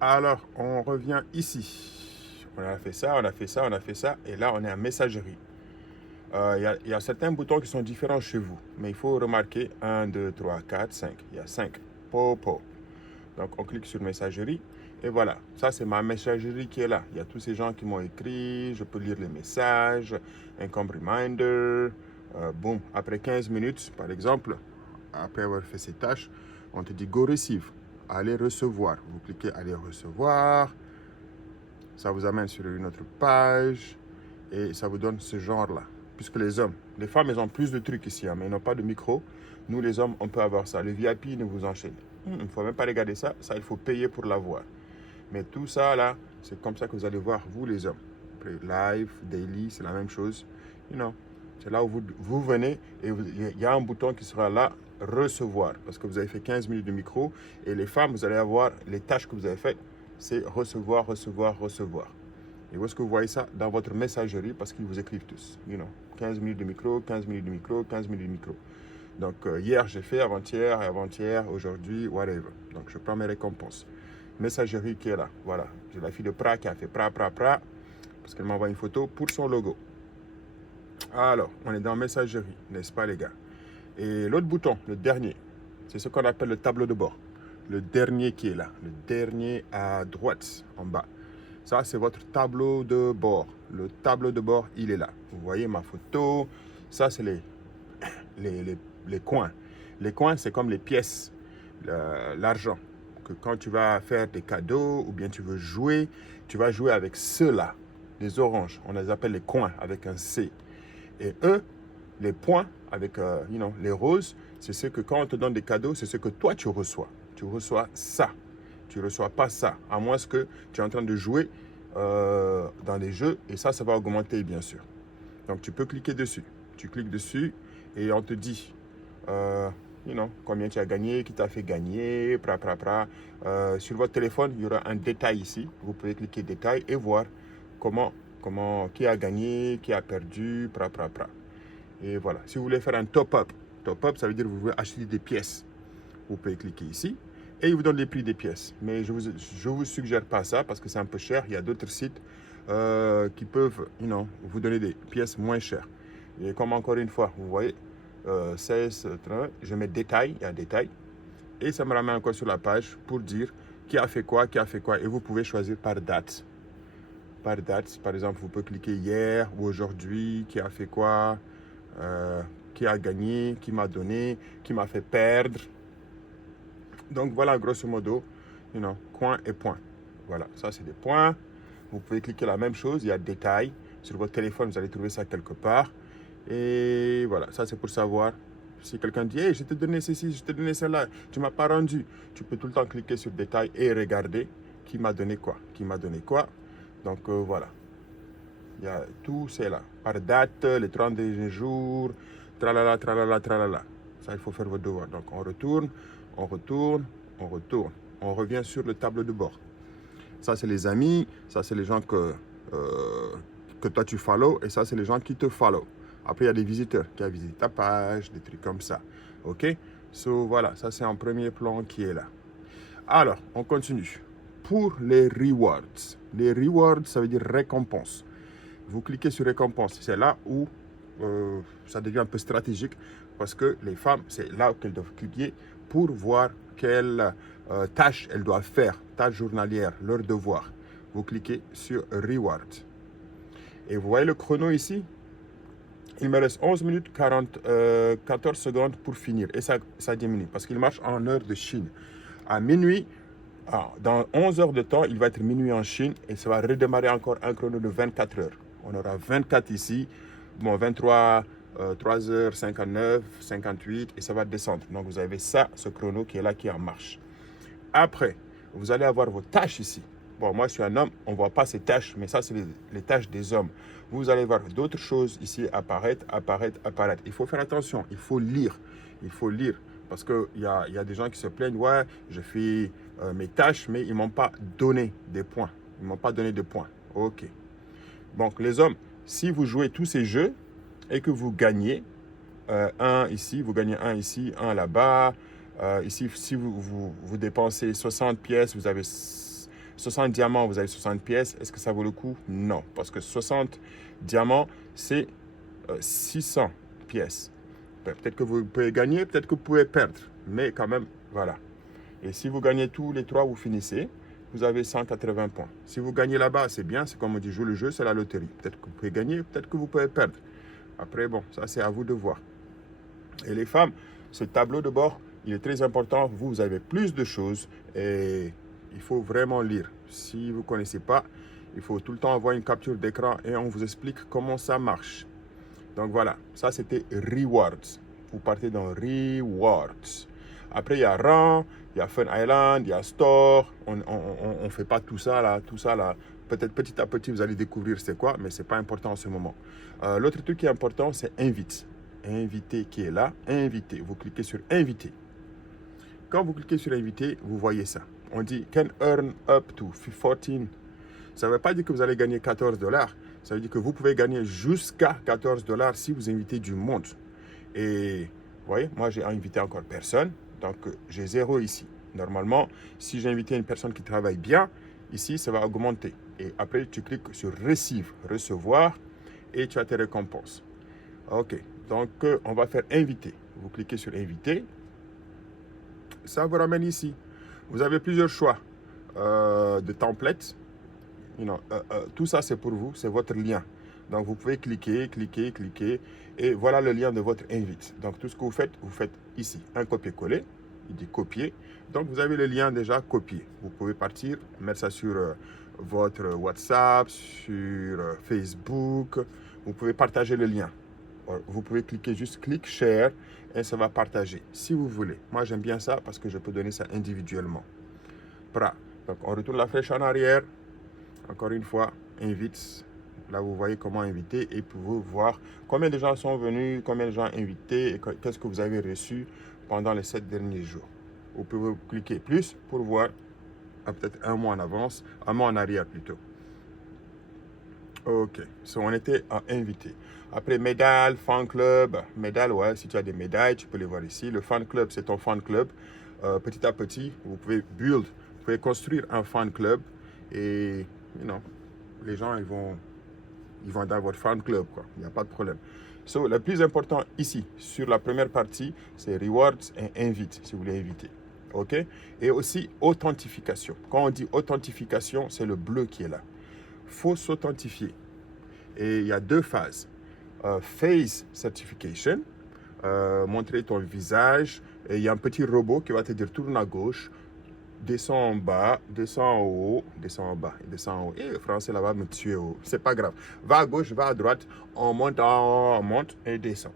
Alors, on revient ici. On a fait ça, on a fait ça, on a fait ça. Et là, on est en messagerie. Il y a certains boutons qui sont différents chez vous. Mais il faut remarquer 1, 2, 3, 4, 5. Il y a 5. Popo. Donc, on clique sur messagerie. Et voilà. Ça, c'est ma messagerie qui est là. Il y a tous ces gens qui m'ont écrit. Je peux lire les messages. Income reminder. Boum. Après 15 minutes, par exemple, après avoir fait ces tâches, on te dit Go receive. Allez recevoir. Vous cliquez Allez recevoir. Ça vous amène sur une autre page. Et ça vous donne ce genre-là. Puisque les hommes, les femmes, elles ont plus de trucs ici, hein, mais elles n'ont pas de micro. Nous, les hommes, on peut avoir ça. Le VIP ne vous enchaîne. Il ne faut même pas regarder ça. Ça, il faut payer pour l'avoir. Mais tout ça, là, c'est comme ça que vous allez voir, vous, les hommes. Après, live, daily, c'est la même chose. You know, c'est là où vous venez et il y a un bouton qui sera là, recevoir. Parce que vous avez fait 15 minutes de micro. Et les femmes, vous allez avoir les tâches que vous avez faites. C'est recevoir, recevoir, recevoir. Et où est-ce que vous voyez ça? Dans votre messagerie, parce qu'ils vous écrivent tous. You know, 15 minutes de micro, 15 minutes de micro, 15 minutes de micro. Donc, hier, j'ai fait, avant-hier, aujourd'hui, whatever. Donc, je prends mes récompenses. Messagerie qui est là. Voilà. J'ai la fille de Pra qui a fait Pra, parce qu'elle m'envoie une photo pour son logo. Alors, on est dans messagerie, n'est-ce pas, les gars? Et l'autre bouton, le dernier, c'est ce qu'on appelle le tableau de bord. Le dernier qui est là. Le dernier à droite, en bas. Ça, c'est votre tableau de bord. Le tableau de bord, il est là. Vous voyez ma photo. Ça, c'est les coins. Les coins, c'est comme les pièces, l'argent. Que quand tu vas faire des cadeaux ou bien tu veux jouer, tu vas jouer avec ceux-là. Les oranges, on les appelle les coins avec un C. Et eux, les points avec les roses, c'est ce que quand on te donne des cadeaux, c'est ce que toi tu reçois. Tu reçois ça. Tu ne reçois pas ça, à moins que tu es en train de jouer dans les jeux et ça va augmenter bien sûr. Donc tu peux cliquer dessus. Tu cliques dessus et on te dit combien tu as gagné, qui t'a fait gagner, sur votre téléphone, il y aura un détail ici. Vous pouvez cliquer détail et voir qui a gagné, qui a perdu, Et voilà. Si vous voulez faire un top-up, ça veut dire que vous voulez acheter des pièces. Vous pouvez cliquer ici et il vous donne les prix des pièces. Mais je vous suggère pas ça parce que c'est un peu cher. Il y a d'autres sites qui peuvent vous donner des pièces moins chères. Et comme encore une fois, vous voyez, 16, 30, je mets détail, il y a détail. Et ça me ramène encore sur la page pour dire qui a fait quoi. Et vous pouvez choisir par date. Par date, par exemple, vous pouvez cliquer hier ou aujourd'hui, qui a fait quoi, qui a gagné, qui m'a donné, qui m'a fait perdre. Donc voilà, grosso modo, coin et point. Voilà, ça c'est des points. Vous pouvez cliquer la même chose, il y a détail. Sur votre téléphone, vous allez trouver ça quelque part. Et voilà, ça c'est pour savoir. Si quelqu'un dit, hey, je t'ai donné ceci, je t'ai donné cela, tu ne m'as pas rendu. Tu peux tout le temps cliquer sur détail et regarder qui m'a donné quoi. Donc voilà, il y a tout, c'est là. Par date, les 30 derniers jours, tralala, tralala, tralala. Ça, il faut faire votre devoir. Donc on retourne. On revient sur le tableau de bord. Ça, c'est les amis. Ça, c'est les gens que toi, tu follow. Et ça, c'est les gens qui te follow. Après, il y a des visiteurs qui ont visité ta page, des trucs comme ça. OK? So, voilà, ça, c'est un premier plan qui est là. Alors, on continue. Pour les rewards. Les rewards, ça veut dire récompense. Vous cliquez sur récompense. C'est là où ça devient un peu stratégique parce que les femmes, c'est là qu'elles doivent cliquer pour voir quelle tâche elles doivent faire, tâche journalière, leur devoir. Vous cliquez sur Reward. Et vous voyez le chrono ici? Il me reste 11 minutes 14 secondes pour finir. Et ça diminue parce qu'il marche en heure de Chine. À minuit, dans 11 heures de temps, il va être minuit en Chine et ça va redémarrer encore un chrono de 24 heures. On aura 24 ici, 23, 3h59, 58 et ça va descendre. Donc vous avez ça, ce chrono qui est là, qui est en marche. Après, vous allez avoir vos tâches ici. Bon, moi je suis un homme, on ne voit pas ces tâches, mais ça c'est les tâches des hommes. Vous allez voir d'autres choses ici apparaître. Il faut faire attention, il faut lire. Parce qu'il y a des gens qui se plaignent, ouais, je fais mes tâches, mais ils ne m'ont pas donné des points. OK. Donc les hommes, si vous jouez tous ces jeux et que vous gagnez un ici, vous gagnez un ici, un là-bas. Ici, si vous dépensez 60 pièces, vous avez 60 diamants, vous avez 60 pièces. Est-ce que ça vaut le coup? Non, parce que 60 diamants, c'est 600 pièces. Peut-être que vous pouvez gagner, peut-être que vous pouvez perdre. Mais quand même, voilà. Et si vous gagnez tous les 3, vous finissez. Vous avez 180 points. Si vous gagnez là-bas, c'est bien. C'est comme on dit, joue le jeu, c'est la loterie. Peut-être que vous pouvez gagner, peut-être que vous pouvez perdre. Après, bon, ça c'est à vous de voir. Et les femmes, ce tableau de bord, il est très important. Vous avez plus de choses et il faut vraiment lire. Si vous ne connaissez pas, il faut tout le temps avoir une capture d'écran et on vous explique comment ça marche. Donc voilà, ça c'était Rewards. Vous partez dans Rewards. Après, il y a Rang, il y a Fun Island, il y a Store. On ne fait pas tout ça là. Peut-être petit à petit, vous allez découvrir c'est quoi, mais ce n'est pas important en ce moment. L'autre truc qui est important, c'est Invite. Inviter qui est là, Inviter. Vous cliquez sur Inviter. Quand vous cliquez sur Inviter, vous voyez ça. On dit Can earn up to 14. Ça ne veut pas dire que vous allez gagner 14 dollars. Ça veut dire que vous pouvez gagner jusqu'à 14 dollars si vous invitez du monde. Et vous voyez, moi, j'ai invité encore personne. Donc, j'ai 0 ici. Normalement, si j'ai invité une personne qui travaille bien, ici, ça va augmenter. Et après, tu cliques sur Receive, recevoir, et tu as tes récompenses. OK. Donc, on va faire Inviter. Vous cliquez sur Inviter. Ça vous ramène ici. Vous avez plusieurs choix de templates. Tout ça, c'est pour vous. C'est votre lien. Donc, vous pouvez cliquer. Et voilà le lien de votre invite. Donc, tout ce que vous faites ici. Un copier-coller. Il dit copier. Donc, vous avez le lien déjà copié. Vous pouvez partir, mettre ça sur votre WhatsApp, sur Facebook. Vous pouvez partager le lien. Vous pouvez cliquer juste clic share et ça va partager si vous voulez. Moi, j'aime bien ça parce que je peux donner ça individuellement. Donc, on retourne la flèche en arrière. Encore une fois, invite. Là, vous voyez comment inviter et vous voir combien de gens sont venus, combien de gens invités et qu'est-ce que vous avez reçu pendant les 7 derniers jours. Vous pouvez cliquer plus pour voir peut-être un mois en avance, un mois en arrière plutôt. OK. On était à inviter. Après, médailles, fan club. Médailles, ouais, si tu as des médailles, tu peux les voir ici. Le fan club, c'est ton fan club. Petit à petit, vous pouvez build, vous pouvez construire un fan club et, les gens, ils vont dans votre fan club, quoi. Il n'y a pas de problème. Le plus important ici, sur la première partie, c'est Rewards et Invite, si vous voulez inviter. OK? Et aussi, authentification. Quand on dit authentification, c'est le bleu qui est là. Il faut s'authentifier. Et il y a 2 phases. Face Certification, montrer ton visage. Et il y a un petit robot qui va te dire tourne à gauche, descends en bas, descends en haut, descends en bas, descends en haut. Et le français là-bas me tue. C'est pas grave. Va à gauche, va à droite, on monte et descend.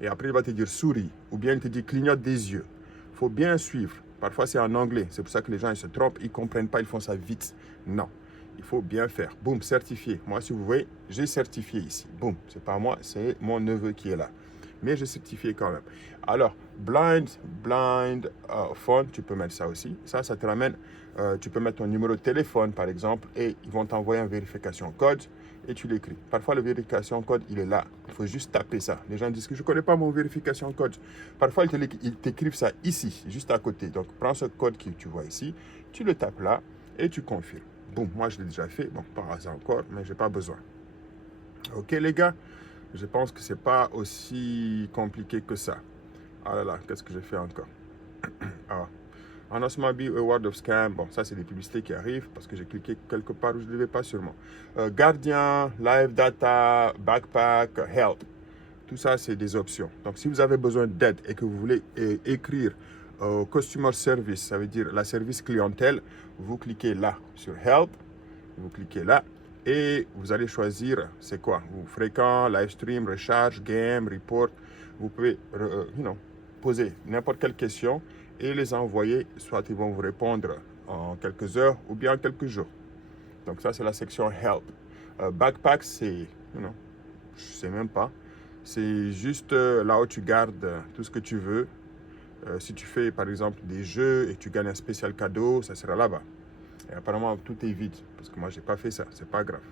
Et après, il va te dire souris. Ou bien il te dit clignote des yeux. Il faut bien suivre. Parfois, c'est en anglais. C'est pour ça que les gens ils se trompent. Ils ne comprennent pas. Ils font ça vite. Non. Il faut bien faire. Boum, certifié. Moi, si vous voyez, j'ai certifié ici. Boum, c'est pas moi, c'est mon neveu qui est là. Mais j'ai certifié quand même. Alors, blind phone, tu peux mettre ça aussi. Ça te ramène, tu peux mettre ton numéro de téléphone, par exemple, et ils vont t'envoyer une vérification code et tu l'écris. Parfois, la vérification code, il est là. Il faut juste taper ça. Les gens disent que je ne connais pas mon vérification code. Parfois, ils t'écrivent ça ici, juste à côté. Donc, prends ce code que tu vois ici, tu le tapes là et tu confirmes. Bon, moi, je l'ai déjà fait. Bon, pas encore, mais je n'ai pas besoin. OK, les gars? Je pense que ce n'est pas aussi compliqué que ça. Ah là là, qu'est-ce que j'ai fait encore? Honest Maybe, a Word of Scam. Bon, ça, c'est des publicités qui arrivent parce que j'ai cliqué quelque part où je ne devais pas sûrement. Gardien, Live Data, Backpack, Help. Tout ça, c'est des options. Donc, si vous avez besoin d'aide et que vous voulez écrire Customer Service, ça veut dire la service clientèle, vous cliquez là sur Help, vous cliquez là et vous allez choisir, c'est quoi? Vous fréquent, live stream, recharge, game, report. Vous pouvez, poser n'importe quelle question et les envoyer, soit ils vont vous répondre en quelques heures ou bien en quelques jours. Donc ça, c'est la section Help. Backpack, c'est, je ne sais même pas. C'est juste là où tu gardes tout ce que tu veux. Si tu fais, par exemple, des jeux et tu gagnes un spécial cadeau, ça sera là-bas. Et apparemment, tout est vide, parce que moi, je n'ai pas fait ça. C'est pas grave.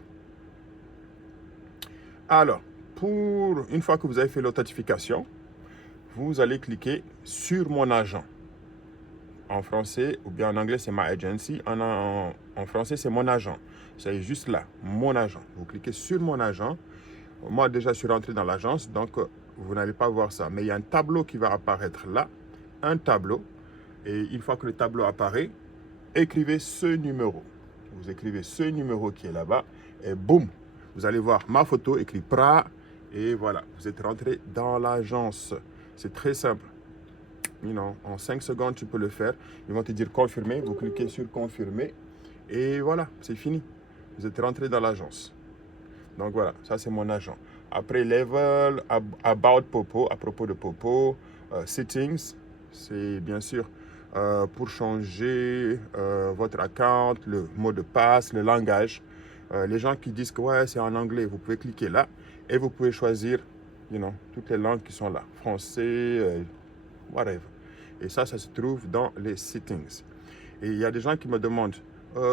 Alors, une fois que vous avez fait l'authentification, vous allez cliquer sur mon agent. En français, ou bien en anglais, c'est My Agency. En français, c'est mon agent. C'est juste là, mon agent. Vous cliquez sur mon agent. Moi, déjà, je suis rentré dans l'agence, donc vous n'allez pas voir ça. Mais il y a un tableau qui va apparaître là. Un tableau. Et une fois que le tableau apparaît, écrivez ce numéro. Vous écrivez ce numéro qui est là-bas. Et boum, vous allez voir ma photo écrit PRA. Et voilà, vous êtes rentré dans l'agence. C'est très simple. En 5 secondes, tu peux le faire. Ils vont te dire confirmer. Vous cliquez sur confirmer. Et voilà, c'est fini. Vous êtes rentré dans l'agence. Donc voilà, ça c'est mon agent. Après, level, about Popo, à propos de Popo, settings, c'est bien sûr pour changer votre account, le mot de passe, le langage. Les gens qui disent que ouais, c'est en anglais, vous pouvez cliquer là et vous pouvez choisir toutes les langues qui sont là. Français, whatever. Et ça se trouve dans les settings. Et il y a des gens qui me demandent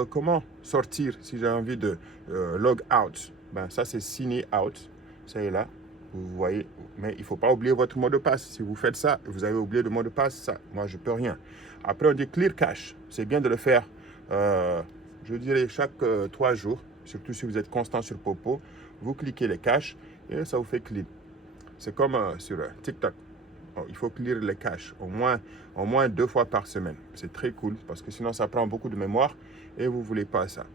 comment sortir si j'ai envie de log out. Ça, c'est signer out. Ça est là. Vous voyez. Mais il ne faut pas oublier votre mot de passe. Si vous faites ça, vous avez oublié le mot de passe, ça, moi, je ne peux rien. Après, on dit clear cache. C'est bien de le faire, je dirais, chaque 3 jours. Surtout si vous êtes constant sur Popo. Vous cliquez les caches et ça vous fait clean. C'est comme sur TikTok. Il faut clear les caches au moins 2 fois par semaine. C'est très cool parce que sinon ça prend beaucoup de mémoire et vous ne voulez pas ça.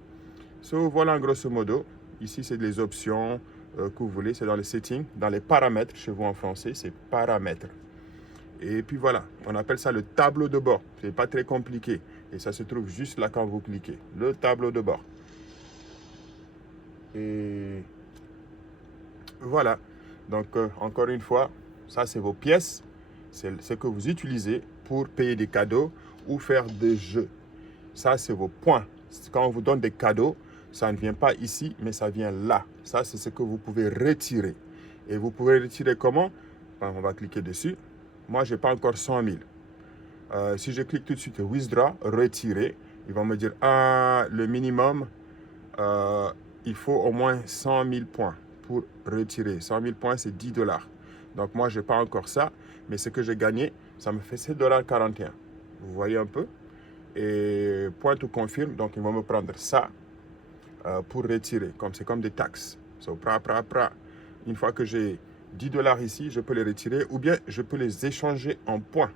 Voilà en grosso modo. Ici, c'est les options que vous voulez. C'est dans les settings, dans les paramètres. Chez vous en français, c'est paramètres. Et puis voilà, on appelle ça le tableau de bord. Ce n'est pas très compliqué. Et ça se trouve juste là quand vous cliquez. Le tableau de bord. Et voilà. Donc, encore une fois, ça, c'est vos pièces. C'est ce que vous utilisez pour payer des cadeaux ou faire des jeux. Ça, c'est vos points. Quand on vous donne des cadeaux, ça ne vient pas ici, mais ça vient là. Ça, c'est ce que vous pouvez retirer. Et vous pouvez retirer comment? On va cliquer dessus. Moi, je n'ai pas encore 100 000. Si je clique tout de suite Withdraw, retirer, il va me dire, le minimum, il faut au moins 100 000 points pour retirer. 100 000 points, c'est 10 $. Donc, moi, je n'ai pas encore ça. Mais ce que j'ai gagné, ça me fait 7,41 $. Vous voyez un peu? Et point to confirm. Donc, ils vont me prendre ça pour retirer. C'est comme des taxes. Une fois que j'ai 10 $ ici, je peux les retirer. Ou bien, je peux les échanger en points.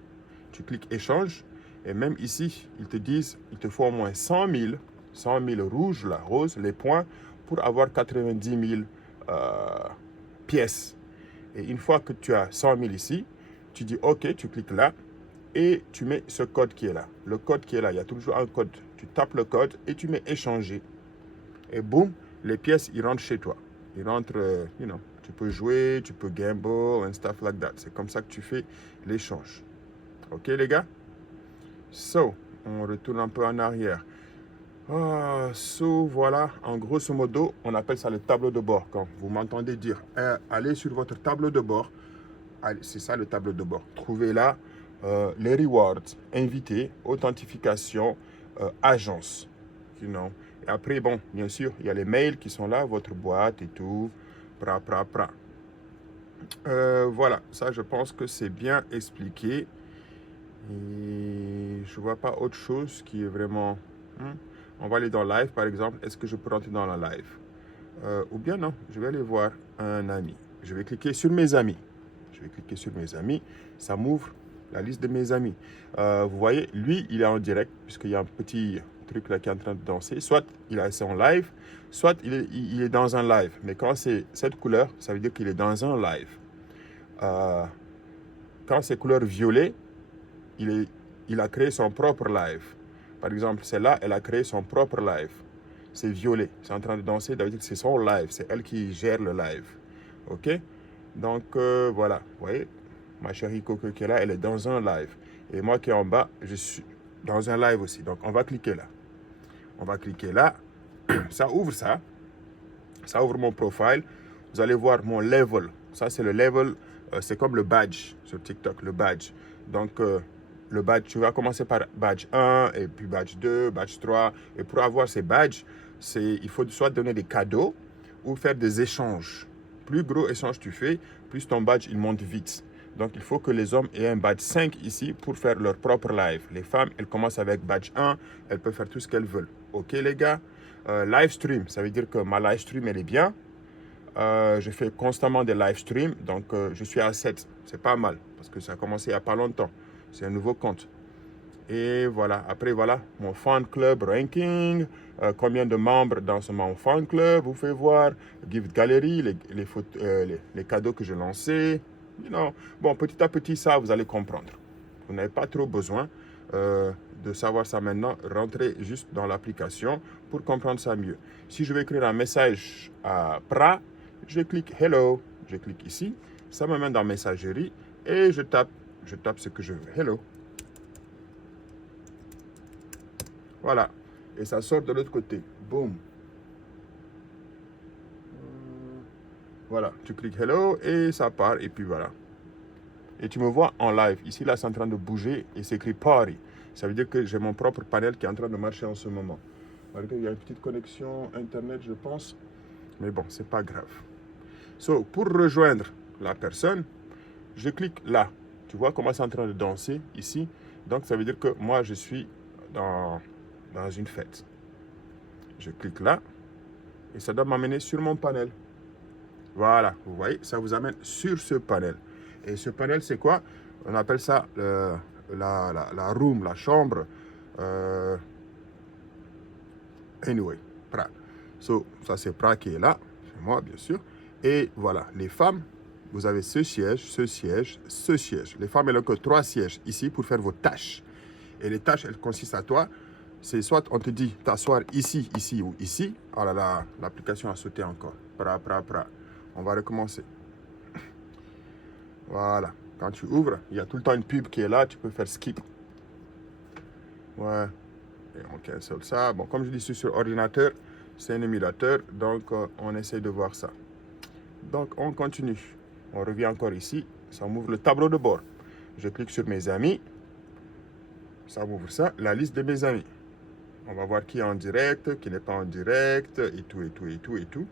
Tu cliques échange. Et même ici, ils te disent, il te faut au moins 100 000 rouges, la rose, les points, pour avoir 90 000 pièces. Et une fois que tu as 100 000 ici, tu dis OK, tu cliques là et tu mets ce code qui est là. Le code qui est là, il y a toujours un code. Tu tapes le code et tu mets échanger. Et boum, les pièces, ils rentrent chez toi. Ils rentrent, tu peux jouer, tu peux gamble and stuff like that. C'est comme ça que tu fais l'échange. OK, les gars? On retourne un peu en arrière. Voilà, en grosso modo, on appelle ça le tableau de bord. Quand vous m'entendez dire, allez sur votre tableau de bord, c'est ça le tableau de bord. Trouvez là les rewards, invités, authentification, agence. Et après, bon, bien sûr, il y a les mails qui sont là, votre boîte et tout. Voilà, ça, je pense que c'est bien expliqué. Et je vois pas autre chose qui est vraiment... On va aller dans live, par exemple. Est-ce que je peux rentrer dans la live? Ou bien non, je vais aller voir un ami. Je vais cliquer sur mes amis. Ça m'ouvre la liste de mes amis. Vous voyez, lui, il est en direct, puisqu'il y a un petit truc là qui est en train de danser. Soit il est en live, soit il est dans un live. Mais quand c'est cette couleur, ça veut dire qu'il est dans un live. Quand c'est couleur violet, il a créé son propre live. Par exemple, celle-là, elle a créé son propre live. C'est violet. C'est en train de danser. Ça veut dire que c'est son live. C'est elle qui gère le live. OK? Donc, voilà. Vous voyez? Ma chérie Coco qui est là, elle est dans un live. Et moi qui est en bas, je suis dans un live aussi. Donc, on va cliquer là. Ça ouvre ça. Ça ouvre mon profile. Vous allez voir mon level. Ça, c'est le level. C'est comme le badge sur TikTok, le badge. Donc, le badge, tu vas commencer par badge 1, et puis badge 2, badge 3. Et pour avoir ces badges, il faut soit donner des cadeaux ou faire des échanges. Plus gros échange tu fais, plus ton badge il monte vite. Donc, il faut que les hommes aient un badge 5 ici pour faire leur propre live. Les femmes, elles commencent avec badge 1. Elles peuvent faire tout ce qu'elles veulent. OK, les gars? Live stream, ça veut dire que ma live stream, elle est bien. Je fais constamment des live streams. Donc, je suis à 7. C'est pas mal parce que ça a commencé il n'y a pas longtemps. C'est un nouveau compte. Et voilà, après voilà, mon fan club ranking, combien de membres dans mon fan club, vous faites voir, gift gallery, les cadeaux que j'ai lancés. You know. Bon, petit à petit, ça, vous allez comprendre. Vous n'avez pas trop besoin de savoir ça maintenant. Rentrez juste dans l'application pour comprendre ça mieux. Si je veux écrire un message à Pra, je clique Hello. Je clique ici, ça me met dans Messagerie et je tape ce que je veux. Hello. Voilà. Et ça sort de l'autre côté. Boum. Voilà. Tu cliques Hello et ça part. Et puis voilà. Et tu me vois en live. Ici, là, c'est en train de bouger et c'est écrit Party. Ça veut dire que j'ai mon propre panel qui est en train de marcher en ce moment. Il y a une petite connexion Internet, je pense. Mais bon, c'est pas grave. So, pour rejoindre la personne, je clique là. Tu vois comment c'est en train de danser ici. Donc, ça veut dire que moi, je suis dans une fête. Je clique là et ça doit m'amener sur mon panel. Voilà, vous voyez, ça vous amène sur ce panel. Et ce panel, c'est quoi? On appelle ça la room, la chambre. Anyway, Pra. So, ça c'est Pra qui est là, c'est moi bien sûr. Et voilà, les femmes, vous avez ce siège, ce siège, ce siège. Les femmes, elles ont que 3 sièges ici pour faire vos tâches. Et les tâches, elles consistent à toi. C'est soit on te dit t'asseoir ici, ici ou ici. Oh là là, l'application a sauté encore. Pra. On va recommencer. Voilà. Quand tu ouvres, il y a tout le temps une pub qui est là. Tu peux faire skip. Ouais. Et on cancel ça. Bon, comme je dis, je suis sur ordinateur. C'est un émulateur. Donc, on essaie de voir ça. Donc, on continue. On revient encore ici. Ça m'ouvre le tableau de bord. Je clique sur mes amis. Ça m'ouvre ça. La liste de mes amis. On va voir qui est en direct, qui n'est pas en direct, et tout.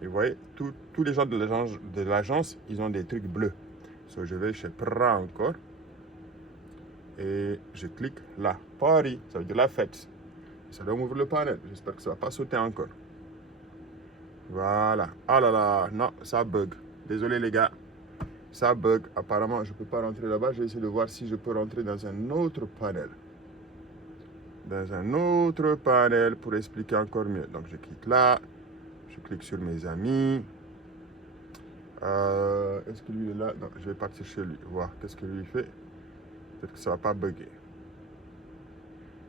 Et vous voyez, tous les gens de l'agence, ils ont des trucs bleus. So, je vais chez Pra encore. Et je clique là. Party, ça veut dire la fête. Ça doit m'ouvrir le panel. J'espère que ça ne va pas sauter encore. Voilà. Ah là là, non, ça bug. Désolé les gars. Ça bug. Apparemment, je ne peux pas rentrer là-bas. Je vais essayer de voir si je peux rentrer dans un autre panel. Dans un autre panel pour expliquer encore mieux. Donc, je clique là. Je clique sur mes amis. Est-ce que lui est là? Non, je vais partir chez lui. Voir qu'est-ce que lui fait. Peut-être que ça ne va pas bugger.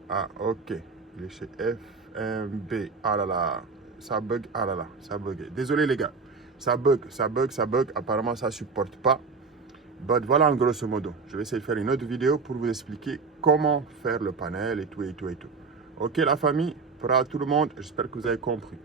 Ah, ok. Il est chez FMB. Ah là là. Ça bug. Ah là là. Ça bug. Désolé les gars. Ça bug. Apparemment, ça ne supporte pas. But voilà en grosso modo. Je vais essayer de faire une autre vidéo pour vous expliquer comment faire le panel et tout. Ok la famille, pour tout le monde, j'espère que vous avez compris.